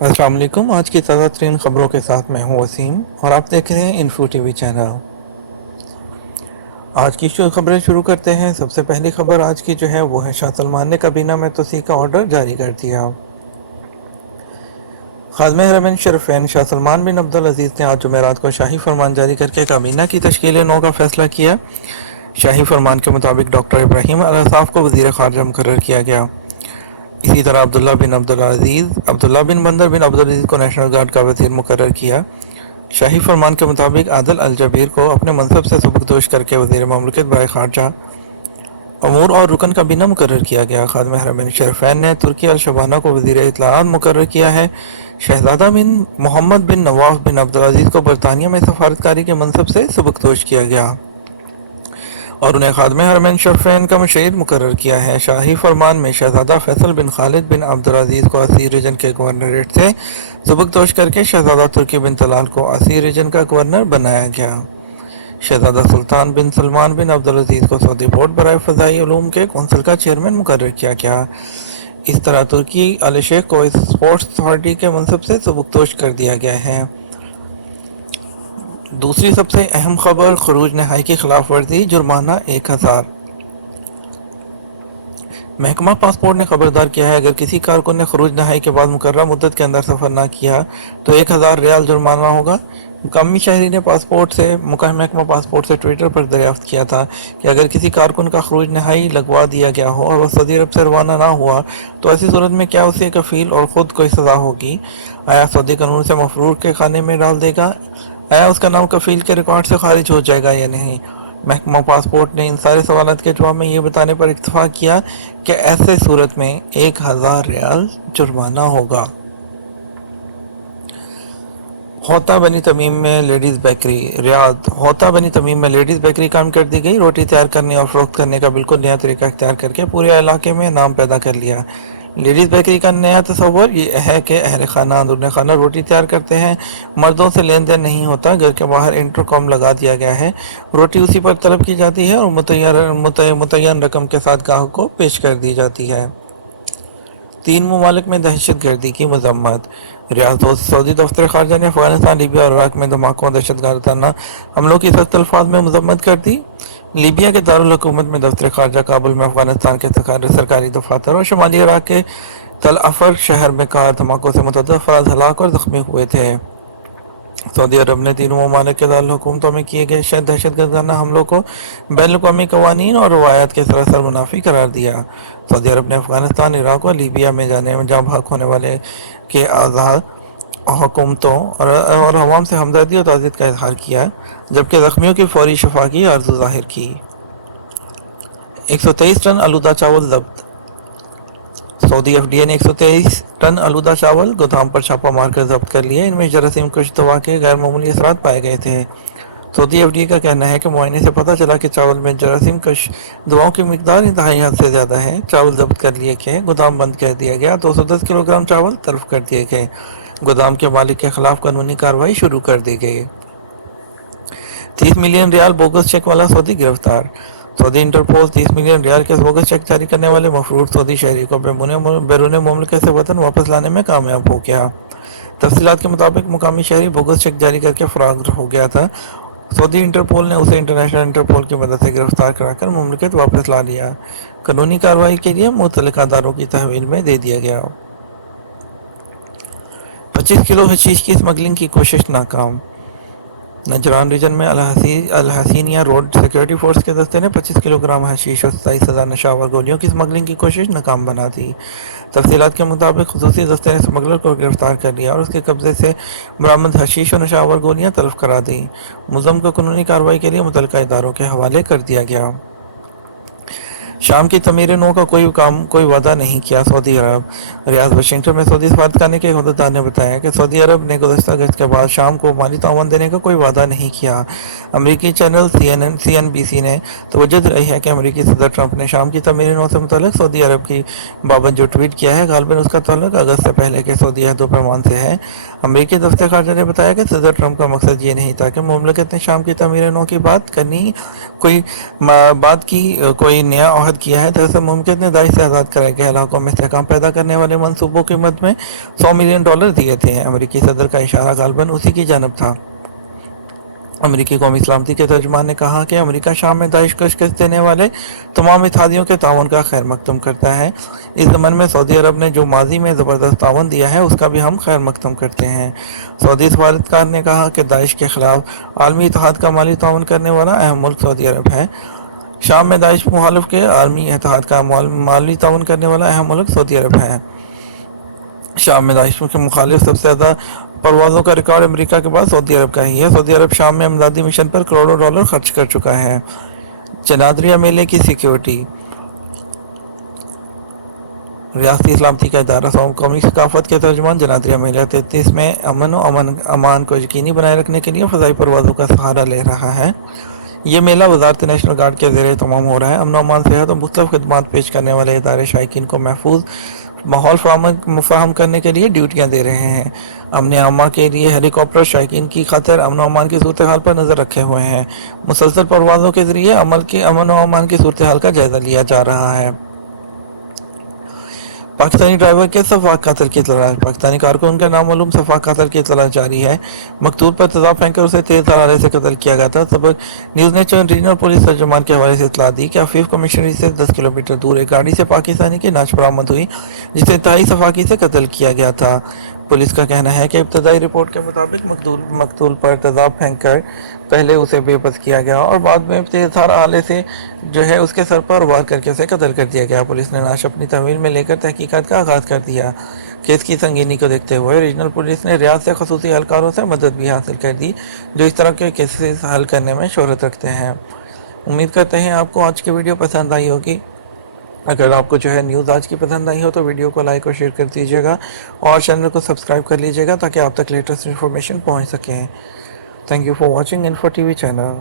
السلام علیکم۔ آج کی تازہ ترین خبروں کے ساتھ میں ہوں وسیم اور آپ دیکھ رہے ہیں انفو ٹی وی چینل۔ آج کی خبریں شروع کرتے ہیں۔ سب سے پہلی خبر آج کی جو ہے وہ ہے شاہ سلمان نے کابینہ میں توسیع کا آرڈر جاری کر دیا۔ خادم حرمین شریفین شاہ سلمان بن عبدالعزیز نے آج جمعرات کو شاہی فرمان جاری کر کے کابینہ کی تشکیل نو کا فیصلہ کیا۔ شاہی فرمان کے مطابق ڈاکٹر ابراہیم الصاف کو وزیر خارجہ مقرر کیا گیا۔ اسی طرح عبداللہ بن بندر بن عبدالعزیز کو نیشنل گارڈ کا وزیر مقرر کیا۔ شاہی فرمان کے مطابق عادل الجبیر کو اپنے منصب سے سبکدوش کر کے وزیر مملکت برائے خارجہ امور اور رکن کابینہ مقرر کیا گیا۔ خادم حرمین شریفین نے ترکی الشبانہ کو وزیر اطلاعات مقرر کیا ہے۔ شہزادہ بن محمد بن نواف بن عبدالعزیز کو برطانیہ میں سفارتکاری کے منصب سے سبکدوش کیا گیا اور انہیں خادم حرمین شریفین کا مشیر مقرر کیا ہے۔ شاہی فرمان میں شہزادہ فیصل بن خالد بن عبدالعزیز کو اسی ریجن کے گورنریٹ سے سبکدوش کر کے شہزادہ ترکی بن طلال کو اسی ریجن کا گورنر بنایا گیا۔ شہزادہ سلطان بن سلمان بن عبدالعزیز کو سعودی بورڈ برائے فضائی علوم کے کونسل کا چیئرمین مقرر کیا گیا۔ اس طرح ترکی آل شیخ کو اسپورٹس اتھارٹی کے منصب سے سبکدوش کر دیا گیا ہے۔ دوسری سب سے اہم خبر خروج نہائی کی خلاف ورزی جرمانہ 1000۔ محکمہ پاسپورٹ نے خبردار کیا ہے اگر کسی کارکن نے خروج نہائی کے بعد مقررہ مدت کے اندر سفر نہ کیا تو 1000 ریال جرمانہ ہوگا۔ مقامی شہری نے محکمہ پاسپورٹ سے ٹویٹر پر دریافت کیا تھا کہ اگر کسی کارکن کا خروج نہائی لگوا دیا گیا ہو اور وہ سعودی عرب سے روانہ نہ ہوا تو ایسی صورت میں کیا اسے کفیل اور خود کوئی سزا ہوگی؟ آیا سعودی قانون سے مفرور کے خانے میں ڈال دے گا؟ آیا اس کا نام کفیل کے ریکارڈ سے خارج ہو جائے گا یا نہیں؟ محکمہ پاسپورٹ نے ان سارے سوالات کے جواب میں یہ بتانے پر اکتفا کیا کہ ایسے صورت میں 1000 ریال جرمانہ ہوگا۔ ہوتا بنی تمیم میں لیڈیز بیکری ریاض۔ ہوتا بنی تمیم میں لیڈیز بیکری قائم کر دی گئی۔ روٹی تیار کرنے اور فروخت کرنے کا بالکل نیا طریقہ اختیار کر کے پورے علاقے میں نام پیدا کر لیا۔ لیڈیز بیکری کا نیا تصور یہ ہے کہ اہل خانہ اندرون خانہ روٹی تیار کرتے ہیں، مردوں سے لین دین نہیں ہوتا، گھر کے باہر انٹر کام لگا دیا گیا ہے، روٹی اسی پر طلب کی جاتی ہے اور متعین رقم کے ساتھ گاہک کو پیش کر دی جاتی ہے۔ 3 ممالک میں دہشت گردی کی مذمت۔ ریاض سعودی دفتر خارجہ نے افغانستان، لیبیا اور عراق میں دھماکوں اور دہشت گردانہ حملوں کی سخت الفاظ میں مذمت کر دی۔ لیبیا کے دارالحکومت میں دفتر خارجہ کابل میں افغانستان کے سرکاری دفاتر اور شمالی عراق کے تل افر شہر میں کار دھماکوں سے متعدد افراد ہلاک اور زخمی ہوئے تھے۔ سعودی عرب نے تینوں ممالک کے دارالحکومتوں میں کیے گئے دہشت گردانہ حملوں کو بین الاقوامی قوانین اور روایات کے سراسر منافی قرار دیا۔ سعودی عرب نے افغانستان، عراق اور لیبیا میں جاں بحق ہونے والے کے آزاد حکومتوں اور عوام سے ہمدردی اور تعزیت کا اظہار کیا، جبکہ زخمیوں کی فوری شفا کی آرزو ظاہر کی۔ 123 ٹن آلودہ چاول ضبط۔ سعودی ایف ڈی اے نے 123 ٹن آلودہ چاول گودام پر چھاپہ مار کر ضبط کر لیا۔ ان میں جراثیم کش دوا کے غیر معمولی اثرات پائے گئے تھے۔ سعودی ایف ڈی اے کا کہنا ہے کہ معائنے سے پتہ چلا کہ چاول میں جراثیم کش دواؤں کی مقدار انتہائی حد سے زیادہ ہے۔ چاول ضبط کر لیے گئے، گودام بند کر دیا گیا، 210 کلو گرام چاول تلف کر دیے گئے۔ گودام کے مالک کے خلاف قانونی کارروائی شروع کر دی گئی۔ 30 ملین ریال بوگس چیک والا سعودی گرفتار۔ سعودی انٹرپول 30 ملین ریال کے بوگس چیک جاری کرنے والے مفرور سعودی شہری کو بیرون مملکت سے وطن واپس لانے میں کامیاب ہو گیا۔ تفصیلات کے مطابق مقامی شہری بوگس چیک جاری کر کے فرار ہو گیا تھا۔ سعودی انٹرپول نے اسے انٹرنیشنل انٹرپول کی مدد سے گرفتار کرا کر مملکت واپس لا لیا۔ قانونی کارروائی کے لیے متعلقہ اداروں کی تحویل میں دے دیا گیا۔ 25 کلو حشیش کی اسمگلنگ کی کوشش ناکام۔ نجران ریجن میں الحسینیہ روڈ سیکورٹی فورس کے دستے نے 25 کلو گرام حشیش اور 27,000 نشاور گولیوں کی اسمگلنگ کی کوشش ناکام بنا دی۔ تفصیلات کے مطابق خصوصی دستے نے اسمگلر کو گرفتار کر لیا اور اس کے قبضے سے برآمد حشیش اور نشاور گولیاں تلف کرا دیں۔ ملزم کو قانونی کارروائی کے لیے متعلقہ اداروں کے حوالے کر دیا گیا۔ شام کی تعمیر نو کا کوئی وعدہ نہیں کیا سعودی عرب۔ ریاض واشنگٹن میں سعودی سفارتخانے کے عہدیدار نے بتایا کہ سعودی عرب نے گزشتہ اگست کے بعد شام کو مالی تعاون دینے کا کوئی وعدہ نہیں کیا۔ امریکی چینل سی این بی سی نے توجہ دلائی ہے کہ امریکی صدر ٹرمپ نے شام کی تعمیر نو سے متعلق سعودی عرب کی بابت جو ٹویٹ کیا ہے، غالباً اس کا تعلق اگست سے پہلے کے سعودی عہد و پیمان سے ہے۔ امریکی دفتر خارجہ نے بتایا کہ صدر ٹرمپ کا مقصد یہ نہیں تھا کہ مملکت نے شام کی تعمیر نو کی بات کی کوئی نیا عہد کیا ہے دراصل ممکن نے داعش سے آزاد کرائے گئے علاقوں میں استحکام پیدا کرنے والے منصوبوں کی مد میں $100 ملین دیے تھے۔ امریکی صدر کا اشارہ غالباً اسی کی جانب تھا۔ امریکی قومی سلامتی کے ترجمان نے کہا کہ امریکہ شام میں داعش کو شکست دینے والے تمام اتحادیوں کے تعاون کا خیر مقدم کرتا ہے۔ اس ضمن میں سعودی عرب نے جو ماضی میں زبردست تعاون دیا ہے اس کا بھی ہم خیر مقدم کرتے ہیں۔ سعودی سفارتکار نے کہا کہ داعش کے خلاف عالمی اتحاد کا مالی تعاون کرنے والا اہم ملک سعودی عرب ہے۔ شام میں داعش مخالف کے عالمی اتحاد کا مالی تعاون کرنے والا اہم ملک سعودی عرب ہے۔ شام میں داعش کے مخالف سب سے زیادہ پروازوں کا ریکارڈ امریکہ کے بعد سعودی عرب کا ہی ہے۔ سعودی عرب شام میں امدادی مشن پر کروڑوں ڈالر خرچ کر چکا ہے۔ جنادریہ میلے کی سیکیورٹی۔ ریاستی سلامتی کا ادارہ قومی ثقافت کے ترجمان جنادریہ میلہ 33 میں امن و امان کو یقینی بنائے رکھنے کے لیے فضائی پروازوں کا سہارا لے رہا ہے۔ یہ میلہ وزارت نیشنل گارڈ کے زیر اہتمام ہو رہا ہے۔ امن و امان، صحت اور مختلف خدمات پیش کرنے والے ادارے شائقین کو محفوظ ماحول فراہم کرنے کے لیے ڈیوٹیاں دے رہے ہیں۔ امن عامہ کے لیے ہیلی کاپٹر شائقین کی خاطر امن و امان کی صورتحال پر نظر رکھے ہوئے ہیں۔ مسلسل پروازوں کے ذریعے امن و امان کی صورتحال کا جائزہ لیا جا رہا ہے۔ پاکستانی ڈرائیور کے سفاک قاتل کی اطلاع۔ پاکستانی کارکن کا نامعلوم سفاک قاتل کی اطلاع جاری ہے۔ مقتول پر تیزاب پھینک کر اسے تیز حرارے سے قتل کیا گیا تھا۔ سبق نیوز نے ریجنل پولیس ترجمان کے حوالے سے اطلاع دی کہ عفیف کمشنری سے 10 کلومیٹر دور ایک گاڑی سے پاکستانی کی نعش برآمد ہوئی جسے انتہائی سفاکی سے قتل کیا گیا تھا۔ پولیس کا کہنا ہے کہ ابتدائی رپورٹ کے مطابق مقتول پر تیزاب پھینک کر پہلے اسے بے بس کیا گیا اور بعد میں تیز دھار آلے سے اس کے سر پر وار کر کے اسے قتل کر دیا گیا۔ پولیس نے لاش اپنی تحویل میں لے کر تحقیقات کا آغاز کر دیا۔ کیس کی سنگینی کو دیکھتے ہوئے ریجنل پولیس نے ریاض سے خصوصی اہلکاروں سے مدد بھی حاصل کر دی جو اس طرح کے کیسز حل کرنے میں شہرت رکھتے ہیں۔ امید کرتے ہیں آپ کو آج کی ویڈیو پسند آئی ہوگی۔ اگر آپ کو نیوز آج کی پسند آئی ہو تو ویڈیو کو لائک اور شیئر کر دیجیے گا اور چینل کو سبسکرائب کر لیجیے گا تاکہ آپ تک لیٹسٹ انفارمیشن پہنچ سکیں۔ Thank you for watching info T V channel.